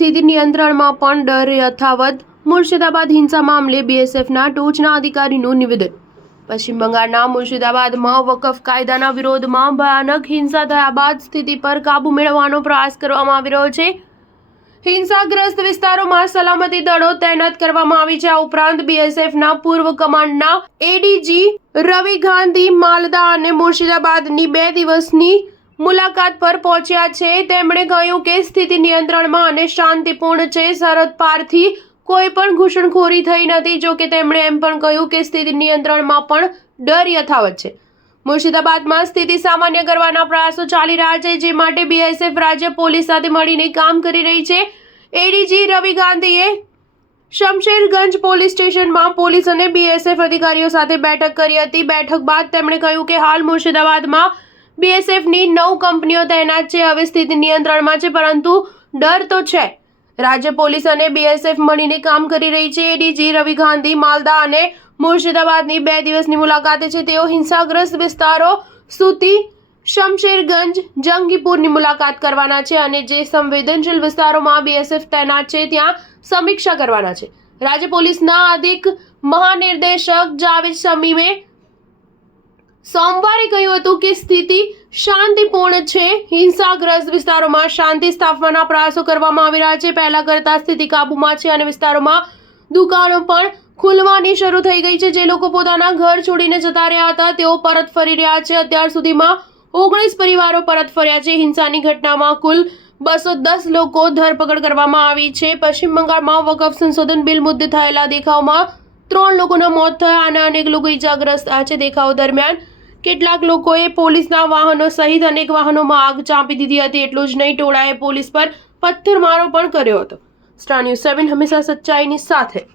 સ્થિતિ નિયંત્રણમાં પણ ડર યથાવત. મુર્શિદાબાદ હિંસા મામલે બીએસએફના ટોચના અધિકારીનું નિવેદન. પશ્ચિમ બંગાળના મુર્શિદાબાદમાં વકફ કાયદાના વિરોધમાં ભયાનક હિંસા થયા બાદ સ્થિતિ પર કાબૂ મેળવવાનો પ્રયાસ કરવામાં આવી રહ્યો છે. હિંસાગ્રસ્ત વિસ્તારોમાં સલામતી દળો તૈનાત કરવામાં આવી છે. આ ઉપરાંત બીએસએફના પૂર્વ કમાન્ડના એડીજી રવિ ગાંધી માલદા અને મુર્શિદાબાદની 2 દિવસની મુલાકાત પર પહોંચ્યા છે. તેમણે કહ્યું કે સ્થિતિ નિયંત્રણમાં અને શાંતિપૂર્ણ છે. સરહદ પારથી કોઈ પણ ઘૂસણખોરી થઈ નથી. જો કે તેમણે એમ પણ કહ્યું કે સ્થિતિ નિયંત્રણમાં પણ ડર યથાવત છે. મુર્શિદાબાદમાં સ્થિતિ સામાન્ય કરવાના પ્રયાસો ચાલી રહ્યા છે, જે માટે બીએસએફ રાજ્ય પોલીસ સાથે મળીને કામ કરી રહી છે. એડીજી રવિ ગાંધીએ શમશેરગંજ પોલીસ સ્ટેશનમાં પોલીસ અને બીએસએફ અધિકારીઓ સાથે બેઠક કરી હતી. બેઠક બાદ તેમણે કહ્યું કે હાલ મુર્શિદાબાદમાં બીએસએફની 9 કંપનીઓ તૈનાત છે. હવે સ્થિતિ નિયંત્રણમાં છે, પરંતુ ડર તો છે. રાજ્ય પોલીસ અને બીએસએફ મળીને કામ કરી રહી છે. એડીજી રવિ ગાંધી માલદા અને મુર્શિદાબાદની 2 દિવસની મુલાકાતે છે. તેઓ હિંસાગ્રસ્ત વિસ્તારો સુતી, શમશેરગંજ, જંગીપુરની મુલાકાત કરવાના છે અને જે સંવેદનશીલ વિસ્તારોમાં બીએસએફ તૈનાત છે ત્યાં સમીક્ષા કરવાના છે. રાજ્ય પોલીસના અધિક મહાનિર્દેશક જાવેદ શમીમે સોમવારે કહ્યું હતું કે સ્થિતિ શાંતિપૂર્ણ છે. હિંસાગ્રસ્ત વિસ્તારોમાં શાંતિ સ્થાપવાના પ્રયાસો કરવામાં આવી રહ્યા છે. પહેલા કરતાં સ્થિતિ કાબૂમાં છે અને વિસ્તારોમાં દુકાનો પણ ખુલવાની શરૂ થઈ ગઈ છે. જે લોકો પોતાના ઘર છોડીને જતા રહ્યા હતા તેઓ પરત ફરી રહ્યા છે. અત્યાર સુધીમાં 19 પરિવારો પરત ફર્યા છે. હિંસાની ઘટનામાં કુલ 210 લોકો ધરપકડ કરવામાં આવી છે. પશ્ચિમ બંગાળમાં વકફ સંશોધન બિલ મુદ્દે થયેલા દેખાવમાં 3 લોકોના મોત થયા અને અનેક લોકો ઇજાગ્રસ્ત થયા છે. દેખાવો દરમિયાન કેટલાક લોકોએ પોલીસના વાહનો સહિત અનેક વાહનોમાં આગ ચાંપી દીધી હતી. એટલું જ નહીં, ટોળાએ પોલીસ પર પથ્થરમારો પણ કર્યો હતો. સ્ટાર ન્યૂઝ 7 હંમેશા સચ્ચાઈની સાથે.